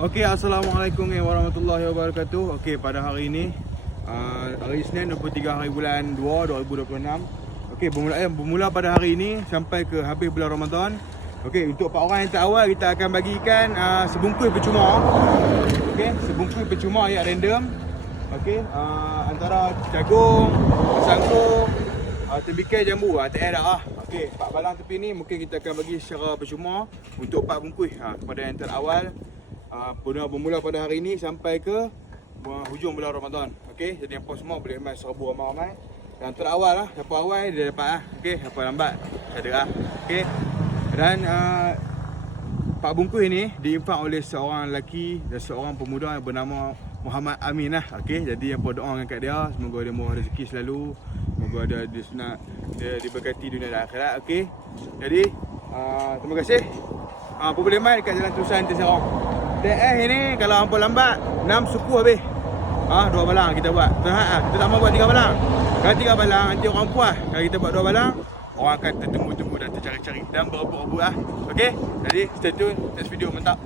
Okey, Assalamualaikum warahmatullahi wabarakatuh. Okey, pada hari ini hari Isnin 23 hari bulan 2 2026. Okey, bermula pada hari ini sampai ke habis bulan Ramadan. Okey, untuk 4 orang yang terawal kita akan bagikan sebungkus percuma. Okey, sebungkus percuma ayat random. Okey, antara jagung, sangkung, tembikai, jambu, TR dah. Okey, 4 balang tepi ni mungkin kita akan bagi secara percuma untuk 4 bungkus kepada yang terawal. Bermula pada hari ini sampai ke hujung bulan Ramadan. Okey, jadi hangpa semua boleh mai serbu ramai-ramai. Yang terawal lah, siapa awal dia dapat lah. Okey, siapa lambat tak ada lah. Okey. Dan 4 bungkus ini diinfak oleh seorang lelaki dan seorang pemuda yang bernama Muhammad Amin lah. Okey, jadi hangpa doakan kat dia, semoga dia murah rezeki selalu. Semoga dia diberkati dunia dan akhirat. Okey. Jadi terima kasih. Apa boleh mai dekat Jalan Terusan Terserong. TS ini kalau hangpa lambat 6 suku habis. 2 balang kita buat. Kita tak mau buat 3 balang. Kalau 3 balang nanti orang puas. Kalau kita buat 2 balang, orang akan tertunggu-tunggu dan tercari-cari dan berebut-rebut lah. Okey. Jadi stay tune next video, mantap.